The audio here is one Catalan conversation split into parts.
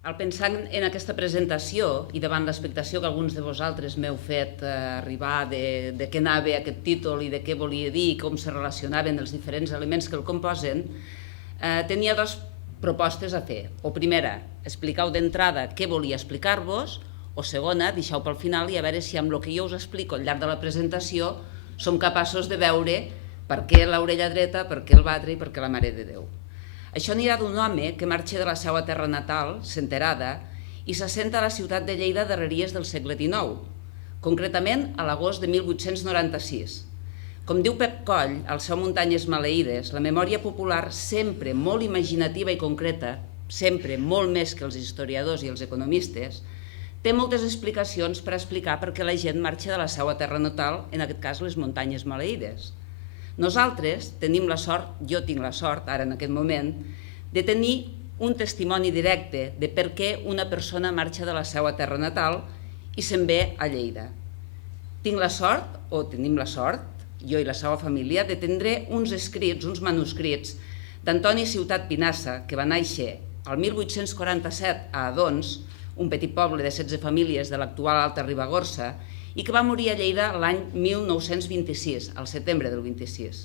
Al pensar en aquesta presentació i davant l'expectació que alguns de vosaltres m'heu fet arribar de què anava aquest títol i de què volia dir i com se relacionaven els diferents elements que el composen, tenia dues propostes a fer. O primera, explicar-ho d'entrada què volia explicar-vos, o segona, deixar-ho pel final i a veure si amb el que jo us explico al llarg de la presentació som capaços de veure per què l'orella dreta, per què el batre i per què la Mare de Déu. Això anirà d'un home que marxa de la seva terra natal, Senterada, i s'assenta a la ciutat de Lleida darreries del segle XIX, concretament a l'agost de 1896. Com diu Pep Coll, al seu Muntanyes maleïdes, la memòria popular, sempre molt imaginativa i concreta, sempre molt més que els historiadors i els economistes, té moltes explicacions per explicar per què la gent marxa de la seva terra natal, en aquest cas les Muntanyes maleïdes. Nosaltres tenim la sort, jo tinc la sort, ara en aquest moment, de tenir un testimoni directe de per què una persona marxa de la seva terra natal i se'n ve a Lleida. Tinc la sort, o tenim la sort, jo i la seva família, de tindre uns escrits, uns manuscrits d'Antoni Ciutat Pinassa, que va néixer el 1847 a Adons, un petit poble de 16 famílies de l'actual Alta Ribagorça, i que va morir a Lleida l'any 1926, al setembre del 26.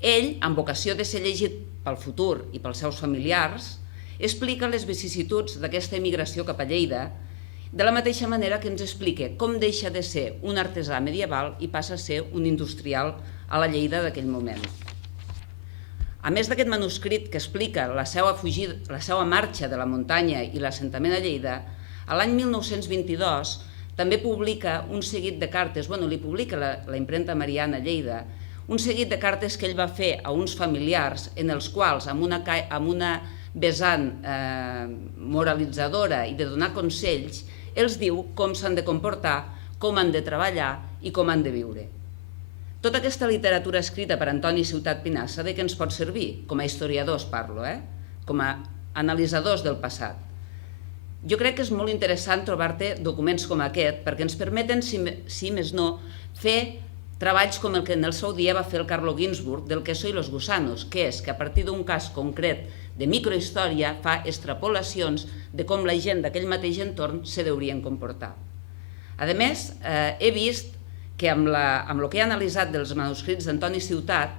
Ell, amb vocació de ser llegit pel futur i pels seus familiars, explica les vicissituds d'aquesta emigració cap a Lleida, de la mateixa manera que ens explica com deixa de ser un artesà medieval i passa a ser un industrial a la Lleida d'aquell moment. A més d'aquest manuscrit que explica la seva marxa de la muntanya i l'assentament a Lleida, l'any 1922 també publica un seguit de cartes, li publica la impremta Mariana Lleida, un seguit de cartes que ell va fer a uns familiars en els quals, amb una vessant moralitzadora i de donar consells, els diu com s'han de comportar, com han de treballar i com han de viure. Tota aquesta literatura escrita per Antoni Ciutat Pinassa, de què ens pot servir? Com a historiadors parlo, com a analitzadors del passat. Jo crec que és molt interessant trobar-te documents com aquest perquè ens permeten, si més no, fer treballs com el que en el seu dia va fer el Carlo Ginzburg del queso i los gusanos, que és que a partir d'un cas concret de microhistòria fa extrapolacions de com la gent d'aquell mateix entorn se deurien comportar. A més, he vist que amb el que he analitzat dels manuscrits d'Antoni Ciutat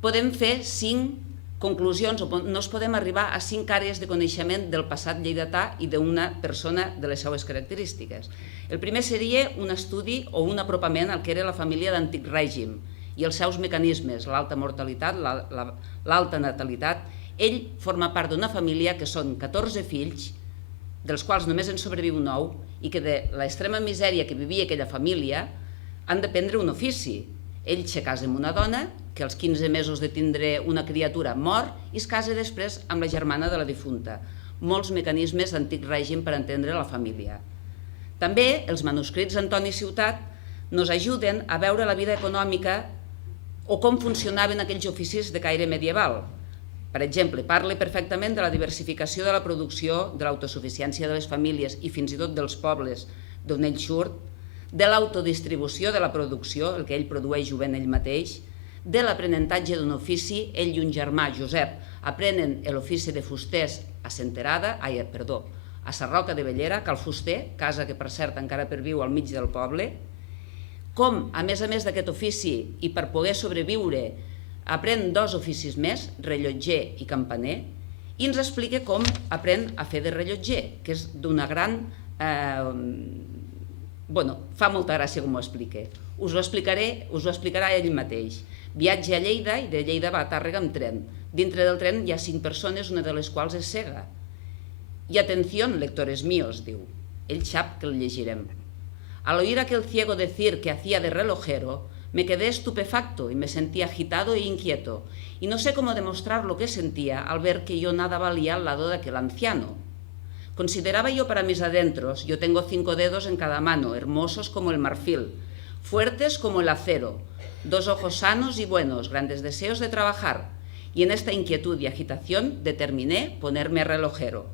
podem fer 5 conclusions, o no es podem arribar a 5 àrees de coneixement del passat lleidatà i d'una persona de les seues característiques. El primer seria un estudi o un apropament al que era la família d'antic règim i els seus mecanismes, l'alta mortalitat, l'alta natalitat. Ell forma part d'una família que són 14 fills, dels quals només en sobreviu 9, i que de l'extrema misèria que vivia aquella família han de prendre un ofici. Ell se casa amb una dona que als 15 mesos de tindre una criatura mor i es casa després amb la germana de la difunta. Molts mecanismes d'antic règim per entendre la família. També els manuscrits d'Antoni Ciutat ens ajuden a veure la vida econòmica o com funcionaven aquells oficis de caire medieval. Per exemple, parla perfectament de la diversificació de la producció, de l'autosuficiència de les famílies i fins i tot dels pobles d'on ell surt, de l'autodistribució de la producció, el que ell produeix ho ven ell mateix, de l'aprenentatge d'un ofici. Ell i un germà, Josep, aprenen l'ofici de fusters a Sarroca de Bellera, Cal Fuster, casa que per cert encara perviu al mig del poble, com a més d'aquest ofici i per poder sobreviure aprèn 2 oficis més, rellotger i campaner, i ens explica com aprèn a fer de rellotger, que és d'una gran... fa molta gràcia com ho explica. Us ho explicarà ell mateix. Viatja a Lleida i de Lleida va a Tàrrega amb tren. Dintre del tren hi ha 5 persones, una de les quals és cega. Y atención, lectores míos, diu. Ell sap que el llegirem. Al oír aquel ciego decir que hacía de relojero, me quedé estupefacto y me sentí agitado e inquieto, y no sé cómo demostrar lo que sentía al ver que yo nada valía al lado de aquel anciano. Consideraba yo para mis adentros, yo tengo 5 dedos en cada mano, hermosos como el marfil, fuertes como el acero, 2 ojos sanos y buenos, grandes deseos de trabajar, y en esta inquietud y agitación determiné ponerme relojero.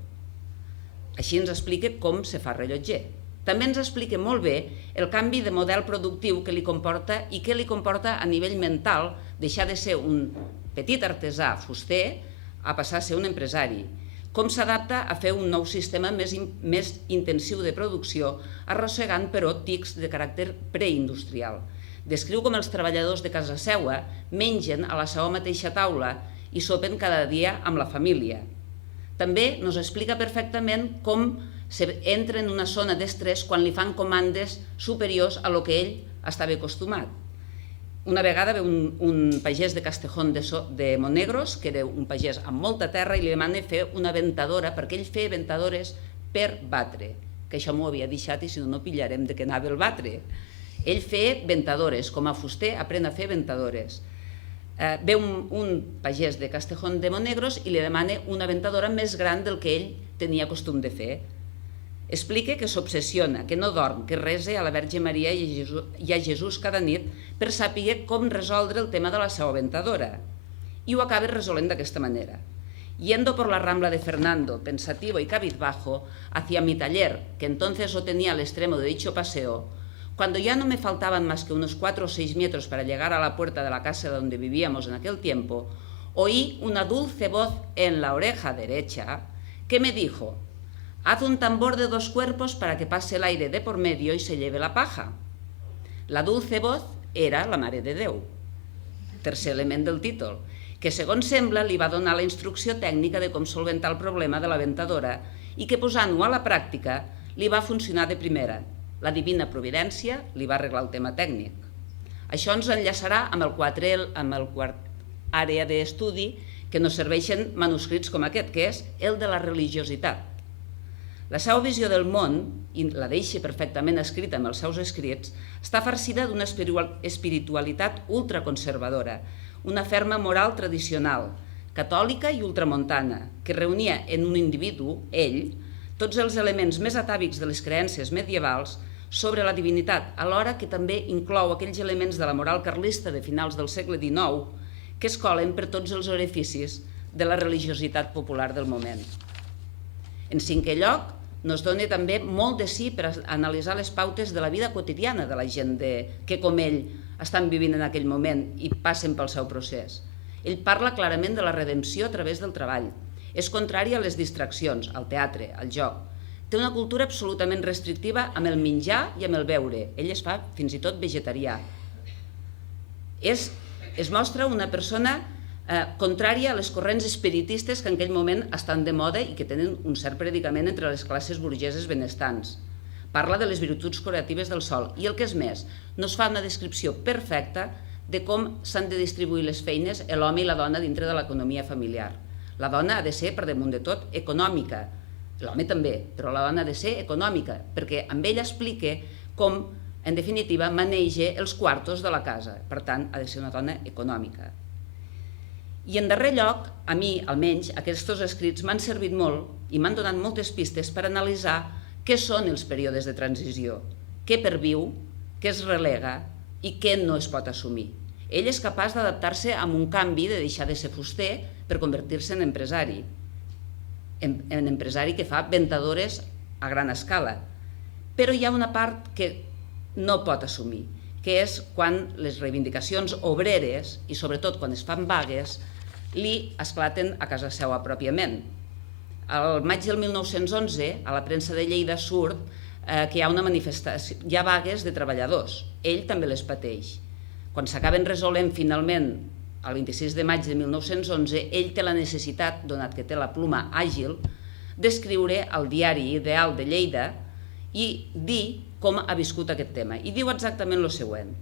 Així ens explica com se fa rellotger. També ens explica molt bé el canvi de model productiu que li comporta i què li comporta a nivell mental deixar de ser un petit artesà fuster a passar a ser un empresari. com s'adapta a fer un nou sistema més intensiu de producció, arrossegant, però, tics de caràcter preindustrial. Descriu com els treballadors de casa seua mengen a la seva mateixa taula i sopen cada dia amb la família. També ens explica perfectament com entra en una zona d'estrès quan li fan comandes superiors a lo que ell estava acostumat. Una vegada ve un pagès de Castejón de Monegros, que era un pagès amb molta terra, i li demana fer una ventadora, perquè ell feia ventadores per batre, que això m'ho havia deixat i si no, no pillarem de què anava el batre. Ell feia ventadores, com a fuster aprèn a fer ventadores. Ve un pagès de Castejón de Monegros i li demana una ventadora més gran del que ell tenia costum de fer. Explica que s'obsessiona, que no dorm, que resa a la Verge Maria i a Jesús cada nit per saber com resoldre el tema de la seva ventadora. I ho acaba resolent d'aquesta manera. Yendo por la Rambla de Fernando, pensativo y cabizbajo, hacia mi taller, que entonces lo tenía al extremo de dicho paseo, cuando ya no me faltaban más que unos 4 o 6 metros para llegar a la puerta de la casa donde vivíamos en aquel tiempo, oí una dulce voz en la oreja derecha que me dijo: haz un tambor de 2 cuerpos para que pase el aire de por medio y se lleve la paja. La dulce voz era la Mare de Déu, tercer element del títol, que segons sembla li va donar la instrucció tècnica de com solventar el problema de la ventadora i que posant-ho a la pràctica li va funcionar de primera. La divina providència li va arreglar el tema tècnic. Això ens enllaçarà amb el quart àrea d'estudi que ens serveixen manuscrits com aquest, que és el de la religiositat. La seva visió del món, i la deixa perfectament escrita amb els seus escrits, està farcida d'una espiritualitat ultraconservadora, una ferma moral tradicional, catòlica i ultramontana, que reunia en un individu, ell, tots els elements més atàvics de les creences medievals sobre la divinitat, alhora que també inclou aquells elements de la moral carlista de finals del segle XIX que es colen per tots els orificis de la religiositat popular del moment. En cinquè lloc, ens dona també molt de sí per analitzar les pautes de la vida quotidiana de la gent que, com ell, estan vivint en aquell moment i passen pel seu procés. Ell parla clarament de la redempció a través del treball. És contrari a les distraccions, al teatre, al joc. Té una cultura absolutament restrictiva amb el menjar i amb el beure. Ell es fa fins i tot vegetarià. Es mostra una persona contrària a les corrents espiritistes que en aquell moment estan de moda i que tenen un cert predicament entre les classes burgeses benestants. Parla de les virtuts curatives del sol i, el que és més, ens fa una descripció perfecta de com s'han de distribuir les feines l'home i la dona dintre de l'economia familiar. La dona ha de ser, per damunt de tot, econòmica. L'home també, però la dona ha de ser econòmica, perquè amb ella explica com, en definitiva, maneja els quartos de la casa. Per tant, ha de ser una dona econòmica. I en darrer lloc, a mi, almenys, aquests escrits m'han servit molt i m'han donat moltes pistes per analitzar què són els períodes de transició, què perviu, què es relega i què no es pot assumir. Ell és capaç d'adaptar-se a un canvi de deixar de ser fuster per convertir-se en empresari, en empresari que fa ventadores a gran escala. Però hi ha una part que no pot assumir, que és quan les reivindicacions obreres, i sobretot quan es fan vagues, li esclaten a casa seva pròpiament. Al maig del 1911, a la premsa de Lleida surt que hi ha una manifestació, hi ha vagues de treballadors. Ell també les pateix. Quan s'acaben resolent finalment, el 26 de maig de 1911, ell té la necessitat, donat que té la pluma àgil, d'escriure al diari Ideal de Lleida i dir com ha viscut aquest tema. I diu exactament el següent.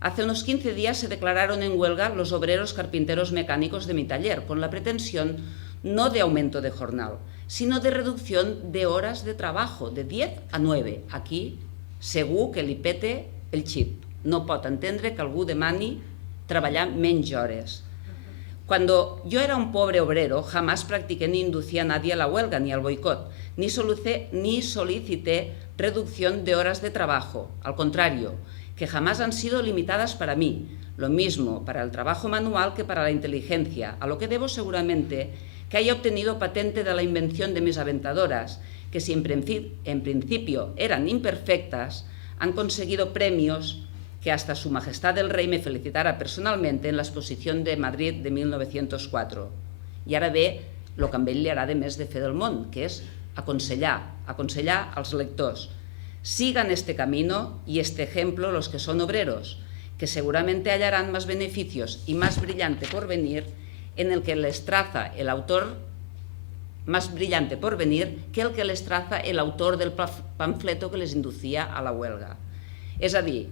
Hace unos 15 días se declararon en huelga los obreros carpinteros mecánicos de mi taller, con la pretensión no de aumento de jornal, sino de reducción de horas de trabajo, de 10 a 9. Aquí segur que li pete el xip. No pot entendre que algú demani treballar menys hores. Cuando yo era un pobre obrero, jamás practiqué ni inducí a nadie a la huelga ni al boicot, ni solicité reducción de horas de trabajo. Al contrario, que jamás han sido limitadas para mí, lo mismo para el trabajo manual que para la inteligencia, a lo que debo seguramente que haya obtenido patente de la invención de mis aventadoras, que si en principio eran imperfectas, han conseguido premios que hasta Su Majestad el Rey me felicitara personalmente en la exposición de Madrid de 1904. I ara ve el que a ell li agrada més de fer del món, que és aconsellar als lectors. Sigan este camino y este ejemplo los que son obreros, que seguramente hallarán más beneficios y más brillante porvenir en el que les traza el autor más brillante porvenir que el que les traza el autor del pamfleto que les inducia a la huelga. És a dir,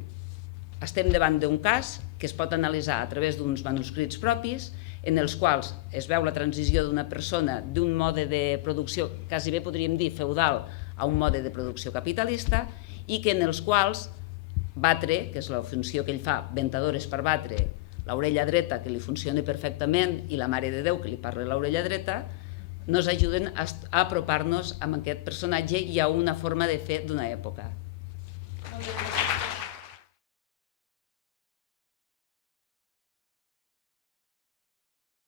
estem davant d'un cas que es pot analitzar a través d'uns manuscrits propis en els quals es veu la transició d'una persona d'un mode de producció, quasi bé podríem dir feudal, a un mode de producció capitalista, i que en els quals batre, que és la funció que ell fa, ventadores per batre, l'orella dreta que li funciona perfectament i la Mare de Déu que li parla l'orella dreta, nos ajuden a apropar-nos amb aquest personatge i a una forma de fer d'una època. Molt bé.